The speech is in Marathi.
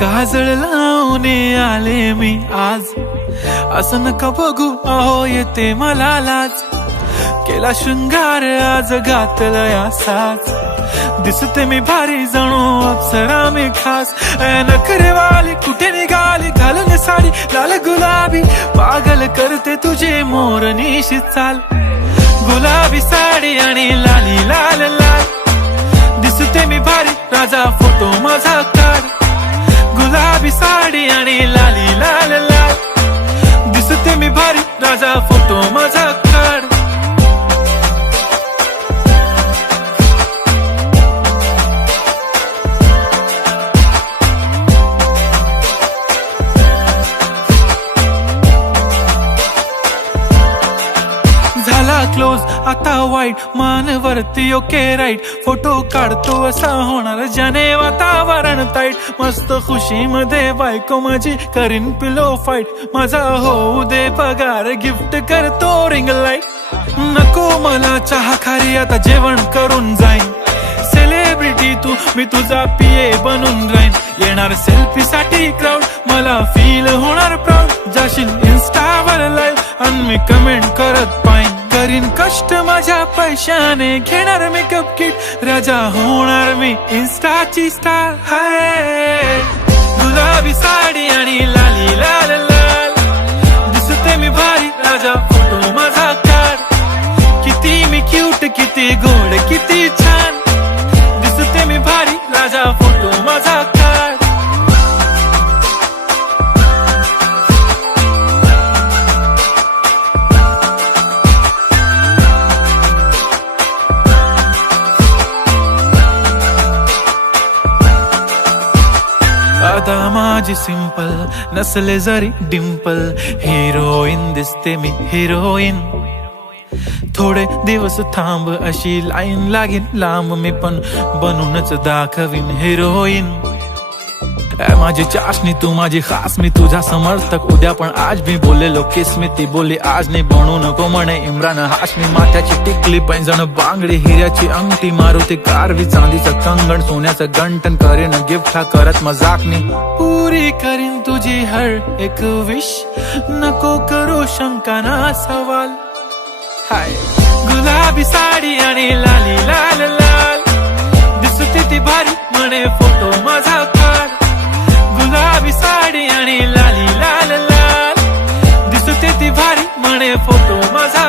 काजळ लावून आले मी आज, असं नका बघू अहो येते मला लाज. केला शृंगार आज घातला साज, दिसते मी भारी जणू अप्सरा मी खास. नखरेवाली कुठे निघाली घालून साडी लाल गुलाबी, पागल करते तुझे मोरनीशी चाल. गुलाबी साडी आणि लाली लाल लाल, दिसते मी भारी राजा फोटो माझा काढ. गुलाबी साडी आणि लाली लाल लाल, दिसते मी भारी राजा फोटो माझा काढ. झाला क्लोज आता वाईट, मानवरती ओके राईट. फोटो काढतो असा होणार ज्याने वातावरण ताईट. मस्त खुशी मध्ये बायको माझी करीन पिलो फाईट. माझा होऊ दे पगार गिफ्ट करतो रिंग लाईट. नको मला चहा खारी आता जेवण करून जाईन. सेलिब्रिटी तू मी तुझा पिये बनून राहीन. येणार सेल्फी साठी क्राऊड मला फील होणार प्राऊड. जाशील इन्स्टावर लाईव्ह आणि मी कमेंट करत पाईन. करीन कष्ट माझ्या पैशाने घेणार मेकअप किट. राजा होणार मी इन्स्टाची स्टार. हाय गुलाबी साडी आणि लाली लाल लाल, दिसते मी भारी राजा फोटो माझा काढ. किती मी क्यूट किती गोड किती छान, दिसते मी भारी राजा फोटो माझा काढ. आता माझी सिंपल नसले जरी डिंपल, हिरोईन दिसते मी हिरोईन. थोडे दिवस थांब अशी लाईन लागेल लांब, मी पण बनूनच दाखवीन हिरोईन. माझी चाशनी तू माझी खास, मी तुझा समर्थक उद्या पण आज मी बोललेलो किस मी. ती बोलली आज नाही बनू नको म्हणे इम्रान हाशमी. माथ्याची टिकली पैंजण बांगडी हिऱ्याची अंगठी, मारुती कारवी चांदीचं कंगण सोन्याचं गंटन. करेन गिफ्ट हा करत मजाकनी, पुरी करीन तुझी हर एक विश. नको करू शंका ना सवाल. हाय गुलाबी साडी आणि लाली लाल लाल, दिसते ती भारी म्हणे फोटो माझा काढ. गुलाबी साडी आणि लाली लाल लाल, दिसते ती भारी म्हणे फोटो माझा.